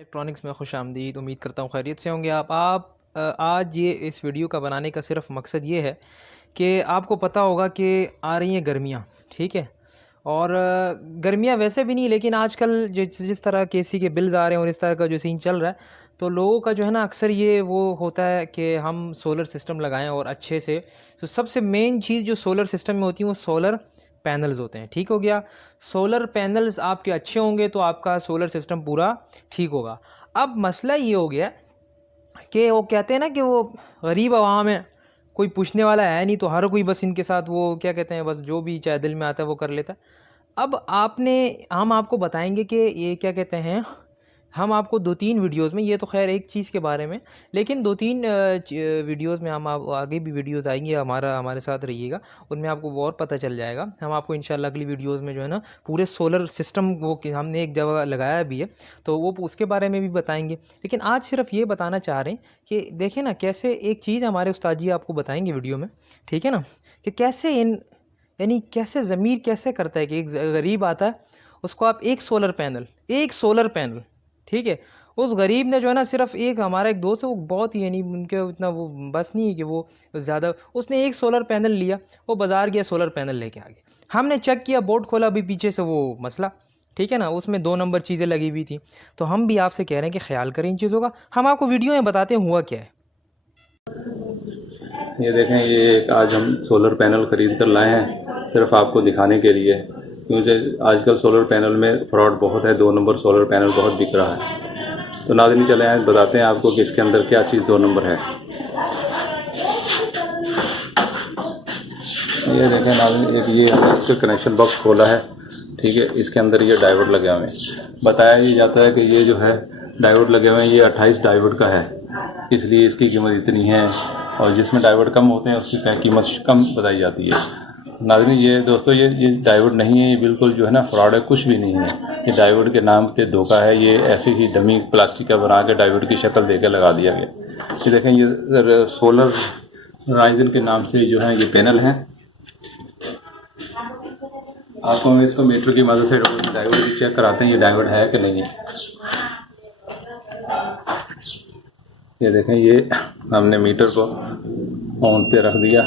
Electronics में खुशामदीद। उम्मीद करता हूँ खैरियत से होंगे आप। आज ये इस वीडियो का बनाने का सिर्फ मकसद ये है कि आपको पता होगा कि आ रही हैं गर्मियाँ, ठीक है। और गर्मियाँ वैसे भी नहीं, लेकिन आजकल जिस तरह केसी के बिल्स आ रहे हैं और इस तरह का जो सीन चल रहा है, तो लोगों का जो है ना अक्सर ये वो होता है कि हम सोलर सिस्टम लगाएं और अच्छे से। तो सबसे मेन चीज़ जो सोलर सिस्टम में होती है वो सोलर पैनल्स होते हैं, ठीक हो गया। सोलर पैनल्स आपके अच्छे होंगे तो आपका सोलर सिस्टम पूरा ठीक होगा। अब मसला ये हो गया कि वो कहते हैं ना कि वो गरीब अवाम है, कोई पूछने वाला है नहीं, तो हर कोई बस इनके साथ वो क्या कहते हैं, बस जो भी चाहे दिल में आता है वो कर लेता है। अब हम आपको बताएंगे कि ये क्या कहते हैं, हम आपको 2-3 वीडियोस में, ये तो खैर एक चीज़ के बारे में, लेकिन 2-3 वीडियोस में हम आप आगे भी वीडियोस आएंगे, हमारे साथ रहिएगा, उनमें आपको और पता चल जाएगा। हम आपको इंशाल्लाह अगली वीडियोस में जो है ना पूरे सोलर सिस्टम वो कि हमने एक जगह लगाया भी है, तो वो उसके बारे में भी बताएंगे। लेकिन आज सिर्फ ये बताना चाह रहे हैं कि देखें ना कैसे एक चीज़ हमारे उस्ताद जी आपको बताएंगे वीडियो में, ठीक है ना, कि कैसे यानी कैसे ज़मीर कैसे करता है कि एक गरीब आता है, उसको आप एक सोलर पैनल, ठीक है। उस गरीब ने जो है ना, सिर्फ एक हमारा एक दोस्त है, वो बहुत ही यानी उनके इतना वो बस नहीं है कि वो ज़्यादा, उसने एक सोलर पैनल लिया, वो बाज़ार गया सोलर पैनल लेके आ गया। हमने चेक किया, बोर्ड खोला, अभी पीछे से वो मसला, ठीक है ना, उसमें 2 नंबर चीज़ें लगी हुई थी। तो हम भी आपसे कह रहे हैं कि ख्याल करें इन चीज़ों का। हम आपको वीडियो में बताते हैं हुआ क्या है। ये देखें, ये आज हम सोलर पैनल ख़रीद कर लाए हैं सिर्फ आपको दिखाने के लिए, क्योंकि आजकल सोलर पैनल में फ्रॉड बहुत है। 2 नंबर सोलर पैनल बहुत बिक रहा है। तो नाज़रीन चले आए बताते हैं आपको कि इसके अंदर क्या चीज़ 2 नंबर है। ये देखें नाज़रीन, ये इसका कनेक्शन बॉक्स खोला है, ठीक है। इसके अंदर ये डायोड लगे हुए हैं। बताया ये जाता है कि ये जो है डायोड लगे हुए हैं, ये 28 डायोड का है, इसलिए इसकी कीमत इतनी है। और जिसमें डायोड कम होते हैं उसकी कीमत कम बताई जाती है। नाज़रीन ये दोस्तों, ये डायोड नहीं है, ये बिल्कुल जो है ना फ्रॉड है, कुछ भी नहीं है। ये डायोड के नाम पे धोखा है। ये ऐसे ही डमी प्लास्टिक का बना के डायोड की शक्ल देकर लगा दिया गया। ये देखें, ये सोलर राइजन के नाम से जो है ये पैनल है। आपको हम इसको मीटर की मदद से डायोड भी चेक कराते हैं, ये डायोड है कि नहीं है। ये देखें, ये हमने मीटर को ऑन पे रख दिया,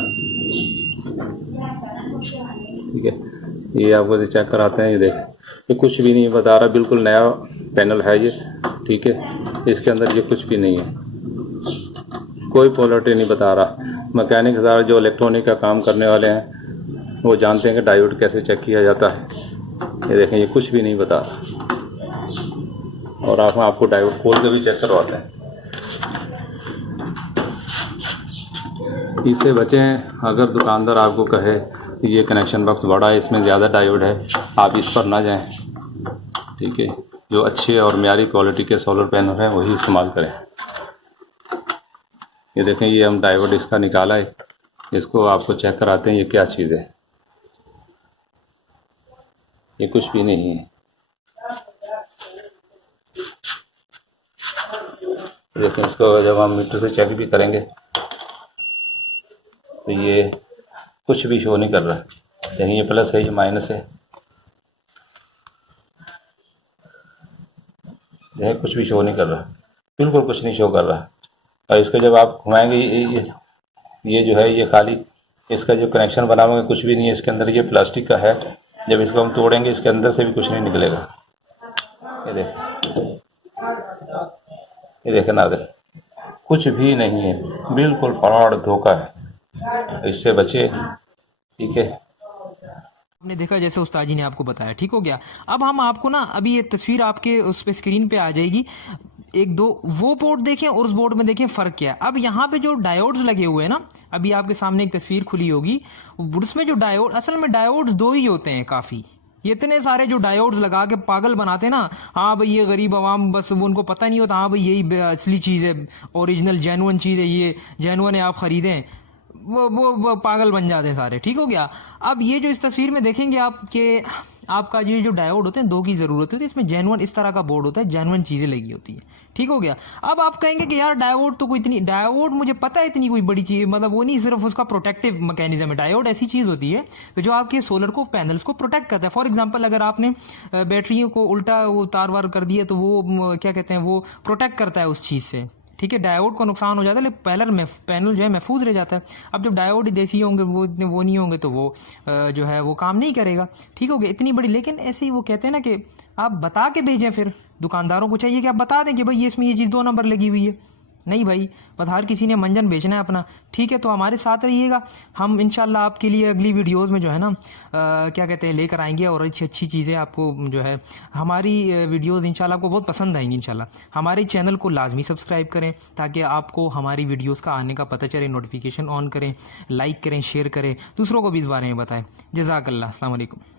ठीक है। ये आपको चेक कराते हैं। ये देखें, ये कुछ भी नहीं बता रहा, बिल्कुल नया पैनल है ये, ठीक है। इसके अंदर ये कुछ भी नहीं है, कोई पोलरिटी नहीं बता रहा। मैकेनिक हज़ार जो इलेक्ट्रॉनिक का काम करने वाले हैं वो जानते हैं कि डायोड कैसे चेक किया जाता है। ये देखें, ये कुछ भी नहीं बता रहा। और आपको डायोड खोल के भी चेक करवाते हैं। इससे बचें। अगर दुकानदार आपको कहे कि ये कनेक्शन बॉक्स बड़ा है, इसमें ज़्यादा डायोड है, आप इस पर ना जाएं, ठीक है। जो अच्छे और म्यारी क्वालिटी के सोलर पैनल हैं वही इस्तेमाल करें। ये देखें, ये हम डायोड इसका निकाला है, इसको आपको चेक कराते हैं ये क्या चीज़ है। ये कुछ भी नहीं है। देखें, इसको जब हम मीटर से चेक भी करेंगे तो ये कुछ भी शो नहीं कर रहा। देखिए, ये प्लस है, ये माइनस है। देखिए, कुछ भी शो नहीं कर रहा, बिल्कुल कुछ नहीं शो कर रहा। और इसको जब आप घुमाएंगे, ये जो है, ये खाली इसका जो कनेक्शन बना हुआ है कुछ भी नहीं है इसके अंदर, ये प्लास्टिक का है। जब इसको हम तोड़ेंगे इसके अंदर से भी कुछ नहीं निकलेगा। ये देखें नाज़रीन, कुछ भी नहीं है, बिल्कुल फ्रॉड धोखा है। इससे बचे, ठीक है। आपने देखा जैसे उस्ताद जी ने आपको बताया, ठीक हो गया। अब हम आपको ना अभी ये तस्वीर आपके उस पे स्क्रीन पे आ जाएगी, एक दो वो बोर्ड देखें और उस बोर्ड में देखें फ़र्क क्या है। अब यहाँ पे जो डायोड्स लगे हुए हैं ना, अभी आपके सामने एक तस्वीर खुली होगी, उसमें जो डायोड, असल में डायोड्स 2 ही होते हैं काफ़ी। ये इतने सारे जो डायोड्स लगा के पागल बनाते हैं ना, हाँ भाई ये गरीब आवाम बस उनको पता नहीं होता, हाँ भाई यही असली चीज़ है, ओरिजिनल जेनुअन चीज़ है, ये जेनुअन है, आप ख़रीदें, वो पागल बन जाते हैं सारे, ठीक हो गया। अब ये जो इस तस्वीर में देखेंगे आप कि आपका ये जो डायोड होते हैं दो की ज़रूरत होती है, इसमें जेन्युइन इस तरह का बोर्ड होता है, जेन्युइन चीज़ें लगी होती हैं। ठीक हो गया। अब आप कहेंगे कि यार डायोड तो कोई इतनी, डायोड मुझे पता है इतनी कोई बड़ी चीज़, मतलब वो नहीं, सिर्फ उसका प्रोटेक्टिव मैकेनिज्म है। डायोड ऐसी चीज़ होती है कि जो आपके सोलर को पैनल्स को प्रोटेक्ट करता है। फॉर एग्जाम्पल अगर आपने बैटरियों को उल्टा वो तार वार कर दिया तो वो क्या कहते हैं, वो प्रोटेक्ट करता है उस चीज़ से। ठीक है, डायोड को नुकसान हो जाता है लेकिन पैनल जो है महफूज रह जाता है। अब जब डायोड ही देसी होंगे, वो इतने वो नहीं होंगे, तो वो जो है वो काम नहीं करेगा। ठीक हो गया, इतनी बड़ी। लेकिन ऐसे ही वो कहते हैं ना कि आप बता के भेजें, फिर दुकानदारों को चाहिए कि आप बता दें कि भाई इसमें ये चीज़ 2 नंबर लगी हुई है। नहीं भाई, बस हर किसी ने मंजन बेचना है अपना। ठीक है, तो हमारे साथ रहिएगा, हम इंशाल्लाह आपके लिए अगली वीडियोस में जो है ना क्या कहते हैं लेकर आएंगे, और अच्छी अच्छी चीज़ें आपको जो है हमारी वीडियोस इंशाल्लाह आपको बहुत पसंद आएंगी इंशाल्लाह। हमारे चैनल को लाजमी सब्सक्राइब करें ताकि आपको हमारी वीडियोज़ का आने का पता चले, नोटिफिकेशन ऑन करें, लाइक करें, शेयर करें, दूसरों को भी इस बारे में बताएं। जज़ाकल्लाह, अस्सलाम वालेकुम।